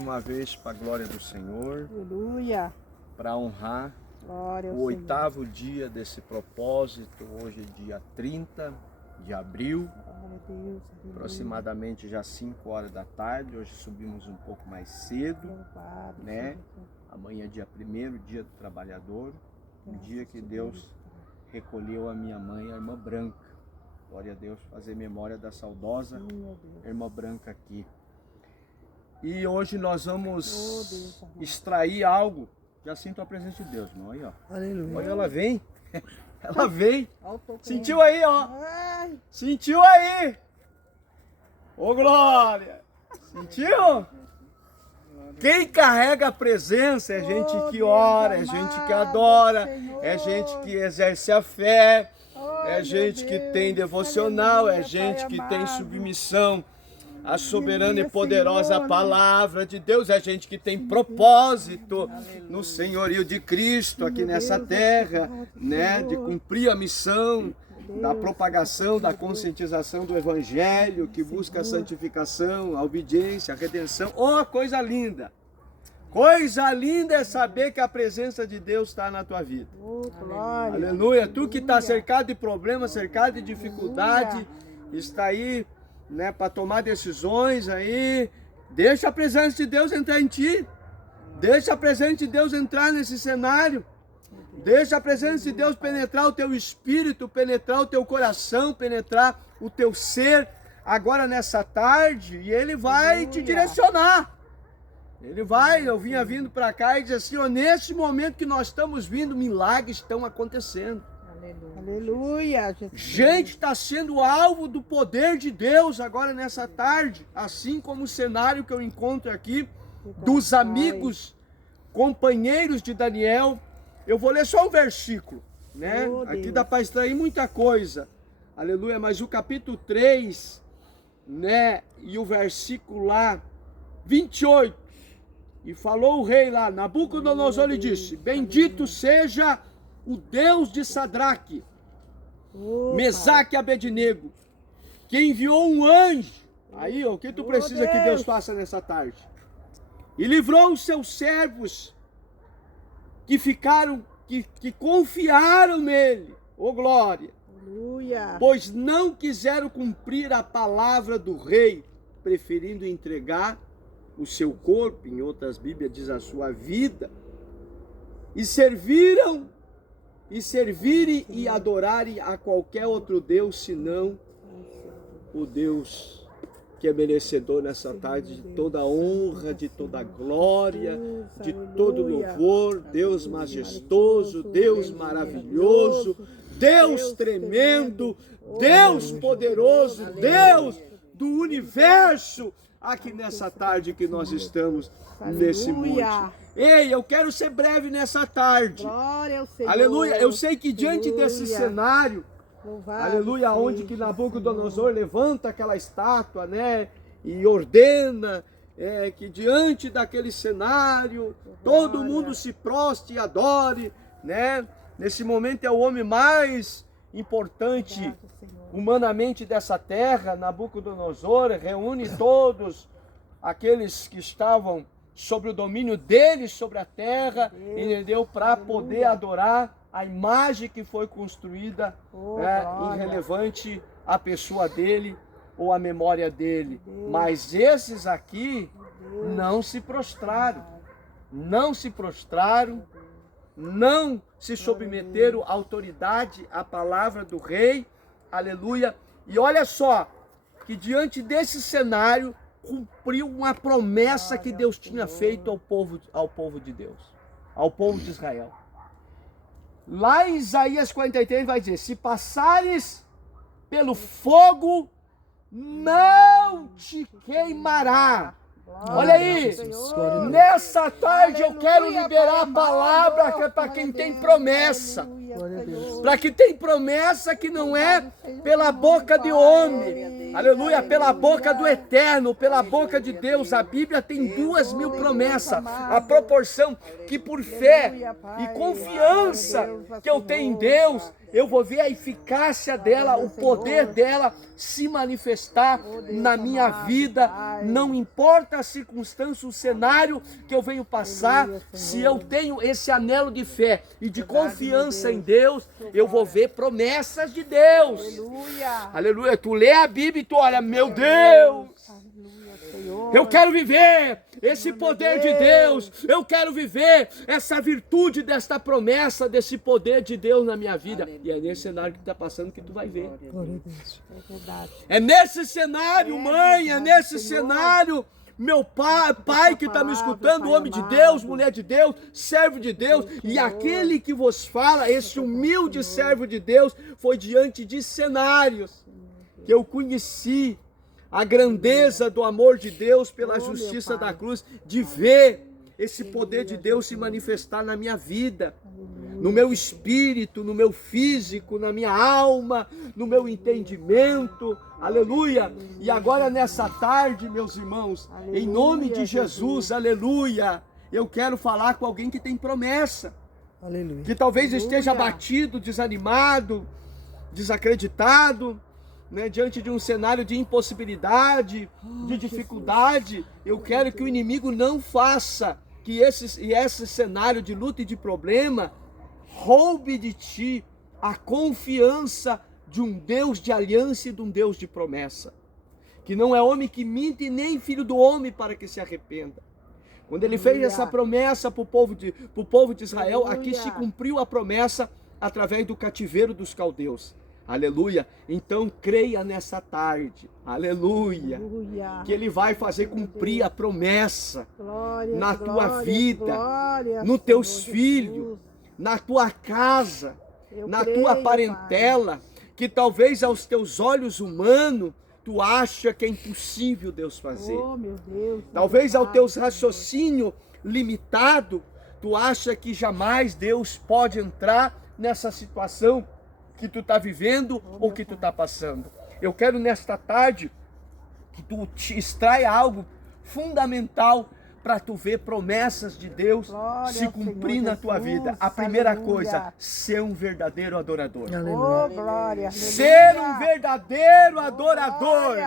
uma vez para a glória do Senhor, Aleluia. para honrar Glória ao o oitavo dia desse propósito. Hoje é dia 30 de abril, Glória a Deus. aproximadamente já 5 horas da tarde. Hoje subimos um pouco mais cedo, Louvado né? seja o Amanhã é dia 1º, dia do trabalhador, o dia que Deus recolheu a minha mãe, a irmã Branca. Glória a Deus, fazer memória da saudosa Senhor. Meu Deus. irmã Branca aqui. E hoje nós vamos Oh, Deus, amado. extrair algo. Já sinto a presença de Deus, irmão. Aí, ó. Aleluia. Olha, ela vem. Ela vem. Olha o toque. Sentiu aí, ó. Ai, Sentiu aí. Ô, glória. Sentiu? Quem carrega a presença é gente Oh, que Deus ora, é amado, gente que adora, Senhor. é gente que exerce a fé, oh, é meu gente que Deus. tem devocional, é Aleluia, gente Pai que tem amado. submissão à soberana Aleluia, e poderosa Senhor. palavra de Deus, é gente que tem propósito no senhorio de Cristo aqui Meu nessa Deus, terra, Senhor. né, de cumprir a missão da propagação, da conscientização do evangelho, que busca a santificação, a obediência, a redenção. Oh, coisa linda! Coisa linda é saber que a presença de Deus está na tua vida. Oh, glória. Aleluia. Tu que está cercado de problemas, cercado de dificuldade, está aí, né, para tomar decisões aí. Deixa a presença de Deus entrar em ti. Deixa a presença de Deus entrar nesse cenário. Deixa a presença de Deus penetrar o teu espírito, penetrar o teu coração, penetrar o teu ser agora nessa tarde, e Ele vai te direcionar. Ele vai, eu vinha vindo para cá e diz assim, ó, nesse momento que nós estamos vindo, milagres estão acontecendo. Aleluia. Jesus. Gente está sendo alvo do poder de Deus agora nessa tarde, assim como o cenário que eu encontro aqui dos amigos, companheiros de Daniel. Eu vou ler só um versículo, né? Oh, aqui Deus. dá para extrair muita coisa. Aleluia, mas o capítulo 3, né? E o versículo lá, 28. E falou o rei lá, Nabucodonosor, e disse, bendito seja o Deus de Sadraque, Oh, Mesaque e Abednego, que enviou um anjo. Aí, ó, o que tu precisa que Deus faça nessa tarde? E livrou os seus servos que ficaram, que confiaram nele. Ô glória! Aleluia. Pois não quiseram cumprir a palavra do rei, preferindo entregar o seu corpo, em outras Bíblias diz a sua vida, e servirem e adorarem a qualquer outro Deus, senão o Deus que é merecedor nessa tarde de toda honra, de toda glória, de todo louvor, Deus majestoso, Deus maravilhoso, Deus tremendo, Deus poderoso, Deus do universo, aqui nessa tarde que nós estamos nesse monte. Ei, eu quero ser breve nessa tarde. Glória ao Senhor. Aleluia. Eu sei que diante desse Aleluia. cenário, Louvado aleluia, onde seja que o Nabucodonosor Senhor. levanta aquela estátua, né, e ordena que diante daquele cenário todo mundo se proste e adore, né? Nesse momento é o homem mais importante Obrigado, Senhor. humanamente dessa terra. Nabucodonosor reúne todos aqueles que estavam sobre o domínio dele sobre a terra, entendeu? Para poder adorar a imagem que foi construída, irrelevante à pessoa dele ou à memória dele. Mas esses aqui não se prostraram, não se prostraram, não se submeteram à autoridade, à palavra do rei, aleluia. E olha só, que diante desse cenário, cumpriu uma promessa que Deus tinha feito ao povo de Deus, ao povo de Israel. Lá em Isaías 43 vai dizer, se passares pelo fogo, não te queimará. Olha aí, nessa tarde eu quero liberar a palavra para quem tem promessa. Para quem tem promessa que não é pela boca de homem, aleluia, pela boca do Eterno, pela boca de Deus. A Bíblia tem 2.000 promessas, a proporção que por fé e confiança que eu tenho em Deus, eu vou ver a eficácia dela, o poder dela se manifestar na minha vida. Não importa a circunstância, o cenário que eu venho passar, se eu tenho esse anelo de fé e de confiança em Deus, eu vou ver promessas de Deus. Aleluia. Aleluia. Tu lê a Bíblia e tu olha, meu Deus, eu quero viver esse poder de Deus. Eu quero viver essa virtude desta promessa, desse poder de Deus na minha vida. E é nesse cenário que tu está passando que tu vai ver. É verdade. É nesse cenário, mãe, é nesse cenário, meu pai que está me escutando, homem de Deus, mulher de Deus, servo de Deus, e aquele que vos fala, esse humilde servo de Deus, foi diante de cenários que eu conheci a grandeza do amor de Deus pela justiça da cruz, de ver esse poder de Deus se manifestar na minha vida, no meu espírito, no meu físico, na minha alma, no meu entendimento. Aleluia! E agora nessa tarde, meus irmãos, em nome de Jesus, aleluia, eu quero falar com alguém que tem promessa, Aleluia. que talvez esteja abatido, desanimado, desacreditado, né, diante de um cenário de impossibilidade, de dificuldade. Eu quero que o inimigo não faça que esse cenário de luta e de problema roube de ti a confiança de um Deus de aliança e de um Deus de promessa, que não é homem que minta e nem filho do homem para que se arrependa. Quando ele fez essa promessa para o povo de Israel, aqui se cumpriu a promessa através do cativeiro dos caldeus. Aleluia. Então creia nessa tarde, aleluia, que Ele vai fazer cumprir a promessa na tua vida, nos teus filhos, na tua casa, na tua parentela, que talvez aos teus olhos humanos tu acha que é impossível Deus fazer. Talvez ao teus raciocínio limitado, tu acha que jamais Deus pode entrar nessa situação que tu está vivendo ou que tu está passando. Eu quero nesta tarde que tu te extraia algo fundamental para tu ver promessas de Deus se cumprir na tua vida. A primeira coisa, ser um verdadeiro adorador. Ser um verdadeiro adorador.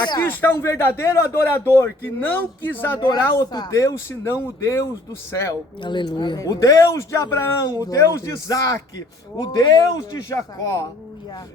Aqui está um verdadeiro adorador que não quis adorar outro Deus senão o Deus do céu. Aleluia. O Deus de Abraão, o Deus de Isaac, o Deus de Jacó.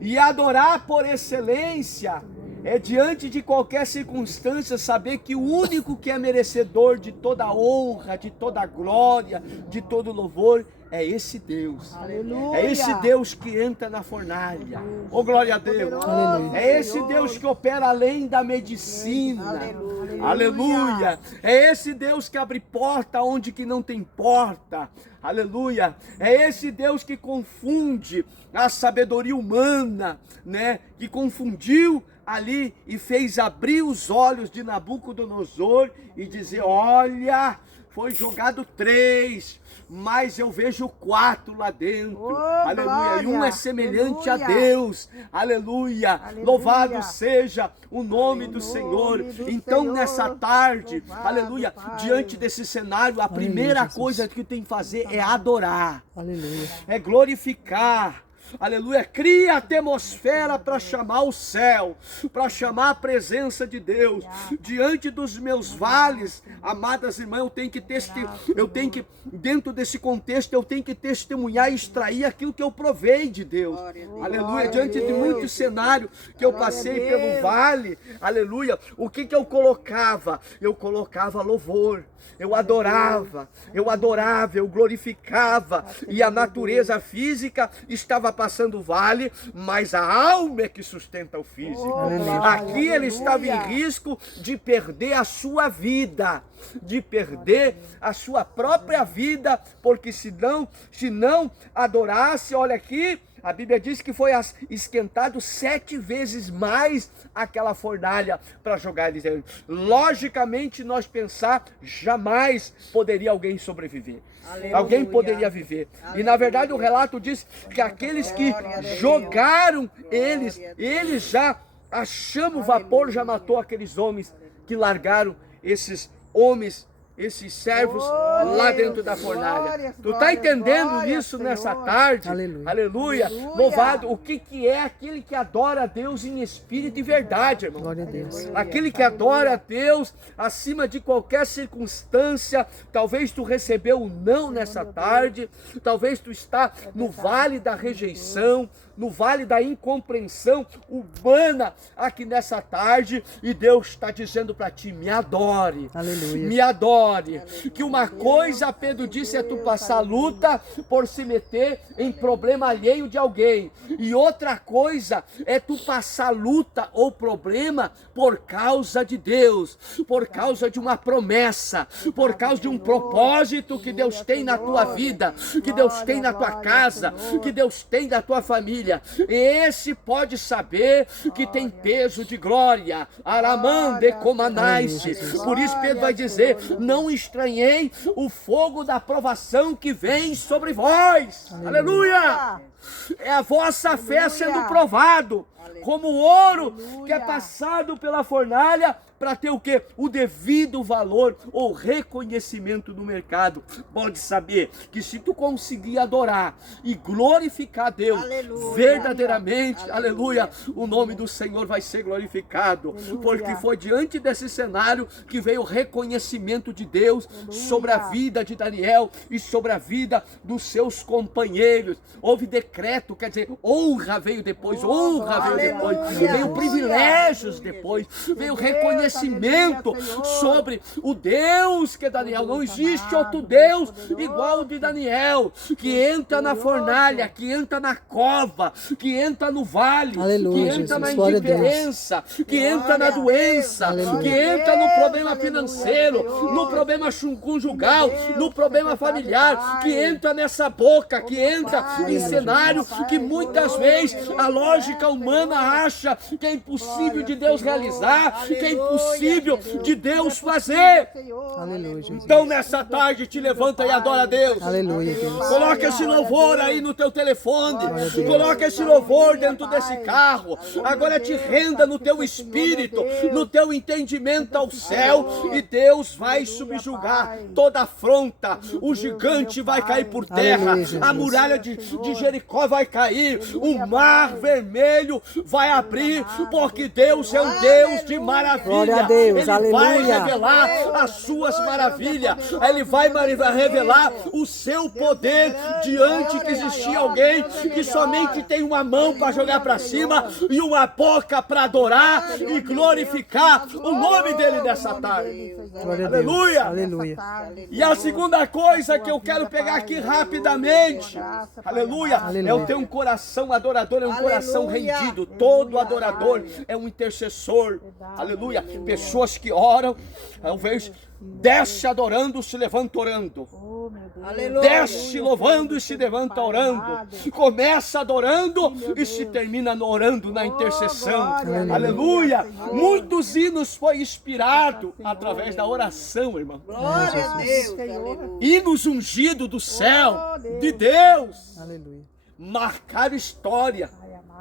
E adorar por excelência é diante de qualquer circunstância saber que o único que é merecedor de toda honra, de toda glória, de todo louvor é esse Deus. Aleluia. É esse Deus que entra na fornalha. Oh, glória a Deus. Aleluia. É esse Deus que opera além da medicina. Aleluia. É esse Deus que abre porta onde que não tem porta. Aleluia. É esse Deus que confunde a sabedoria humana, né? Que confundiu ali e fez abrir os olhos de Nabucodonosor e dizer: olha, foi jogado 3, mas eu vejo 4 lá dentro. Aleluia. Glória. E um é semelhante Aleluia. a Deus. Aleluia. Aleluia. Louvado seja o nome do Senhor. Então Senhor. nessa tarde, Louvado, aleluia, Pai. diante desse cenário, a primeira Jesus. coisa que tem que fazer é adorar. Aleluia. É glorificar. Aleluia, cria a atmosfera para chamar o céu, para chamar a presença de Deus. Diante dos meus vales, amadas irmãs, eu tenho que, dentro desse contexto, eu tenho que testemunhar e extrair aquilo que eu provei de Deus. Aleluia, diante de muitos cenários que eu passei pelo vale, aleluia, o que eu colocava? Eu colocava louvor. Eu adorava, eu glorificava, e a natureza física estava passando o vale, mas a alma é que sustenta o físico. Aqui ele estava em risco de perder a sua vida, de perder a sua própria vida, porque se não adorasse, olha aqui, a Bíblia diz que foi esquentado 7 vezes mais aquela fornalha para jogar eles dentro. Logicamente, nós pensar, jamais poderia alguém sobreviver. Aleluia. Alguém poderia viver. Aleluia. E na verdade o relato diz que aqueles que jogaram eles já, a chama, o vapor já matou aqueles homens que largaram esses homens esses servos lá dentro da fornalha. Tu está entendendo isso nessa tarde? Aleluia. Aleluia. Louvado. O que é aquele que adora a Deus em espírito e verdade, irmão? Glória a Deus. Aquele que adora a Deus acima de qualquer circunstância. Talvez tu recebeu um não nessa tarde. Talvez tu está no vale da rejeição, no vale da incompreensão humana aqui nessa tarde, e Deus está dizendo para ti: me adore, Aleluia. me adore. Que uma coisa, Pedro disse, é tu passar luta por se meter em problema alheio de alguém, e outra coisa é tu passar luta ou problema por causa de Deus, por causa de uma promessa, por causa de um propósito que Deus tem na tua vida, que Deus tem na tua casa, que Deus tem na tua família. Esse pode saber que tem peso de glória. Aramande comanais. Por isso Pedro vai dizer: não estranhei o fogo da provação que vem sobre vós. Aleluia! É a vossa fé sendo provado, como o ouro que é passado pela fornalha, para ter o quê? O devido valor ou reconhecimento no mercado. Pode saber que se tu conseguir adorar e glorificar Deus verdadeiramente, aleluia, o nome do Senhor vai ser glorificado, porque foi diante desse cenário que veio o reconhecimento de Deus sobre a vida de Daniel e sobre a vida dos seus companheiros. Houve decreto, quer dizer, honra veio depois, honra veio depois, veio privilégios depois, veio reconhecimento sobre o Deus que é Daniel. Não existe outro Deus igual ao de Daniel, que entra na fornalha, que entra na cova, que entra no vale, Aleluia, que entra Jesus. na indiferença, que entra na doença, que entra no problema financeiro, no problema conjugal, no problema familiar, que entra nessa boca, que entra em cenário que muitas vezes a lógica humana acha que é impossível de Deus realizar, que é impossível de Deus fazer. Aleluia, Jesus. Então nessa tarde te levanta e adora a Deus. Aleluia, Deus. Coloca esse louvor aí no teu telefone, coloca esse louvor dentro desse carro. Agora te renda no teu espírito, no teu entendimento ao céu, e Deus vai subjugar toda afronta. O gigante vai cair por terra, a muralha de Jericó vai cair, o mar vermelho vai abrir, porque Deus é um Deus de maravilha. Glória a Deus, Ele aleluia. vai revelar as suas maravilhas, Ele vai revelar o seu poder diante que existia alguém que somente tem uma mão para jogar para cima e uma boca para adorar e glorificar o nome dele nessa tarde. Glória a Deus. Aleluia. Aleluia. E a segunda coisa que eu quero pegar aqui rapidamente, aleluia, é o ter um coração adorador, é um coração rendido. Todo adorador é um intercessor, aleluia. Pessoas que oram, eu vejo, desce adorando, se levanta orando. Desce louvando e se levanta orando. Começa adorando e se termina orando na intercessão. Aleluia. Muitos hinos foi inspirado através da oração, irmão. Glória a Deus. Hinos ungidos do céu, de Deus. Aleluia. Marcar história,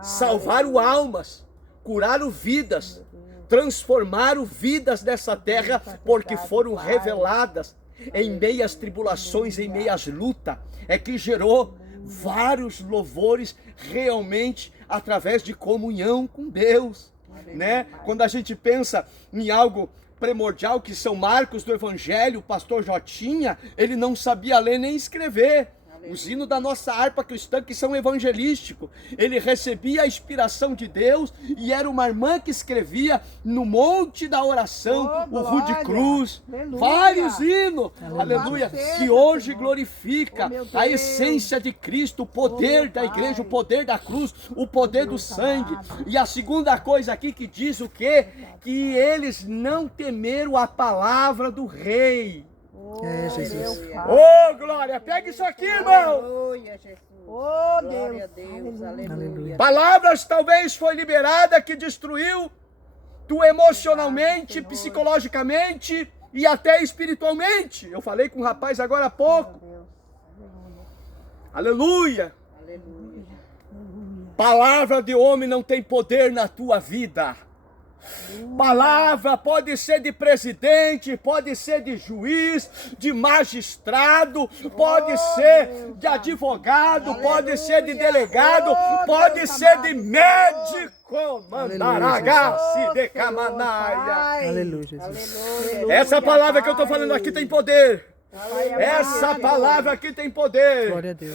salvaram almas, curaram vidas, transformaram vidas dessa terra, porque foram reveladas em meias tribulações, em meias lutas, é que gerou vários louvores realmente através de comunhão com Deus, né? Quando a gente pensa em algo primordial, que São Marcos do Evangelho, o pastor Jotinha, ele não sabia ler nem escrever. Os hinos da nossa harpa cristã, que são evangelísticos, ele recebia a inspiração de Deus e era uma irmã que escrevia no monte da oração, o Rude Cruz, vários hinos, aleluia, que hoje glorifica a essência de Cristo, o poder da igreja, o poder da cruz, o poder do sangue. E a segunda coisa aqui que diz o quê? Que eles não temeram a palavra do rei. É, Jesus. Oh, glória! Pega isso aqui, irmão! Aleluia, Jesus. Oh, Glória a Deus. Deus, Aleluia. aleluia. Palavras talvez foi liberada que destruiu tu emocionalmente, psicologicamente e até espiritualmente. Eu falei com um rapaz agora há pouco. Aleluia! Aleluia. Palavra de homem não tem poder na tua vida. Palavra pode ser de presidente, pode ser de juiz, de magistrado, pode ser de advogado, pode ser de delegado, pode ser de médico. Mandaragasse de Camanaia. Aleluia, Jesus. Essa palavra que eu estou falando aqui tem poder. Essa palavra aqui tem poder. Glória a Deus.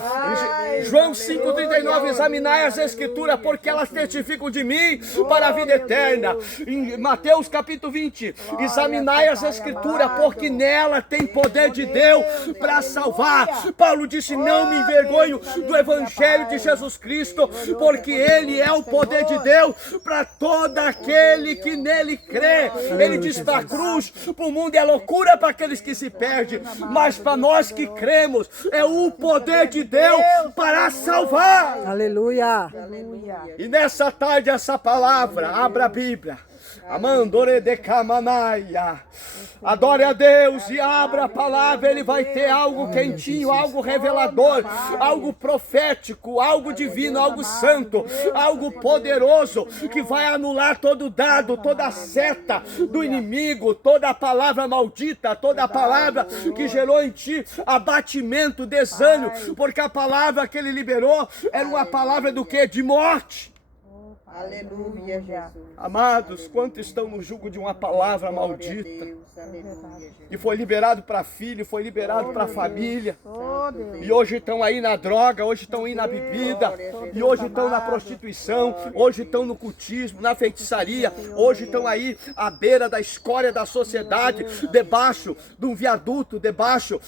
João 5,39, examinai as escrituras, porque elas testificam de mim para a vida eterna. Em Mateus capítulo 20, examinai as escrituras, porque nela tem poder de Deus para salvar. Paulo disse, não me envergonho do evangelho de Jesus Cristo, porque ele é o poder de Deus para todo aquele que nele crê. Ele diz para a cruz, para o mundo é loucura para aqueles que se perdem, mas para nós que cremos, é o poder de Deus para salvar. Aleluia. E nessa tarde, essa palavra, abra a Bíblia. Amandore de Camanaia. Adore a Deus e abra a palavra. Ele vai ter algo quentinho, algo revelador, algo profético, algo divino, algo santo, algo poderoso, que vai anular todo dado, toda seta do inimigo, toda a palavra maldita, toda a palavra que gerou em ti abatimento, desânimo, porque a palavra que ele liberou era uma palavra do quê? De morte. Aleluia, Jesus. Amados, quantos estão no jugo de uma palavra maldita? E foi liberado para filho, foi liberado para família. E hoje estão aí na droga, hoje estão aí na bebida, e hoje estão na prostituição, hoje estão no cultismo, na feitiçaria, hoje estão aí à beira da escória da sociedade, debaixo de um viaduto, debaixo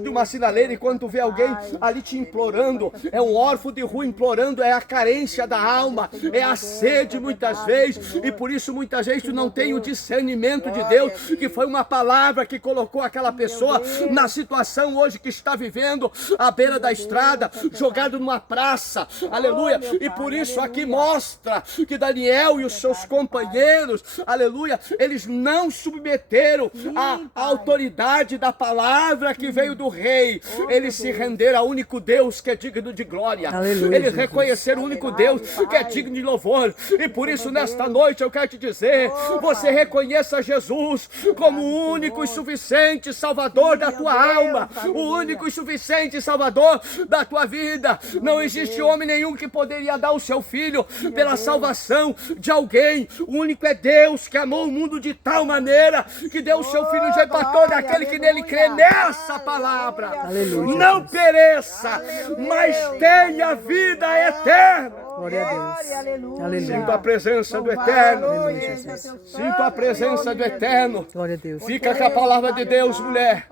de uma sinaleira, e quando tu vê alguém ali te implorando, é um órfão de rua implorando, é a carência da alma, é a sede muitas vezes, e por isso muitas vezes tu não tem o discernimento de Deus, que foi uma palavra que colocou aquela pessoa na situação hoje que está vivendo à beira da estrada, jogado numa praça, aleluia, e por isso aqui mostra que Daniel e os seus companheiros, aleluia, eles não submeteram a autoridade da palavra que veio do rei, eles se renderam ao único Deus que é digno de glória, aleluia, eles reconheceram o único Deus que é digno de louvor, e por isso nesta noite eu quero te dizer, você reconheça Jesus como o único e suficiente Salvador da tua alma, o único e suficiente Salvador da tua vida. Não existe homem nenhum que poderia dar o seu filho pela salvação de alguém. O único é Deus, que amou o mundo de tal maneira que deu o seu filho já para todo aquele que nele crê. Nessa palavra, aleluia, não pereça, mas tenha vida eterna. Glória a Deus. Aleluia. Sinto a presença do Eterno. Aleluia, Jesus. Sinto a presença do Eterno. Glória a Deus. Fica com a palavra de Deus, mulher.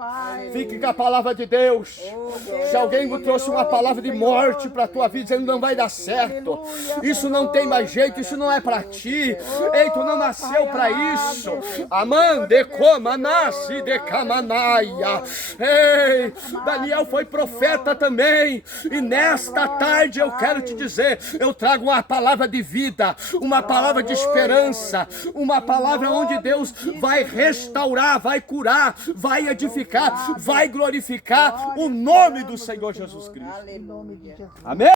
Fique com a palavra de Deus. Se alguém trouxe uma palavra de morte para a tua vida, dizendo não vai dar certo, isso não tem mais jeito, isso não é para ti. Ei, tu não nasceu para isso. Amande coma nasce de camanaia. Ei, Daniel foi profeta também. E nesta tarde eu quero te dizer, eu trago uma palavra de vida, uma palavra de esperança, uma palavra onde Deus vai restaurar, vai curar, vai edificar, vai glorificar o nome do Senhor Jesus Cristo. Amém?